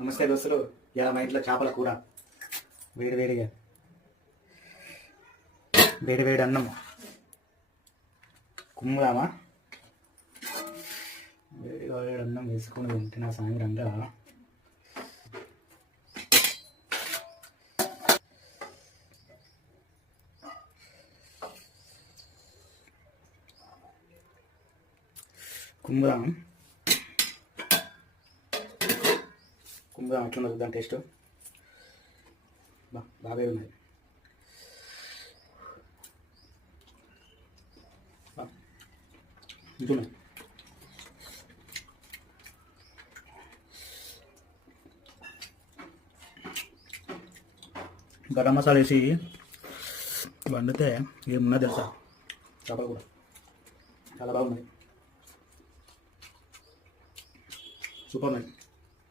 నమస్తే దోస్తులు. ఇలా మా ఇంట్లో చేపల కూర, వేడి వేడిగా వేడి వేడి అన్నం కుమ్ముదామా. వేడి వేడి అన్నం వేసుకొని తింటున్నా సాయంత్రంగా. కుమ్ముదాం కుమ్ముదాం ఎట్లున్నది చూద్దాం. టేస్ట్ బాగా ఉన్నది. ఇంటున్నాయి. గరం మసాలా వేసి వండితే ఏమున్నా తెలుసా, చేపలు కూడా చాలా బాగున్నాయి. సూపర్ ఉన్నాయి.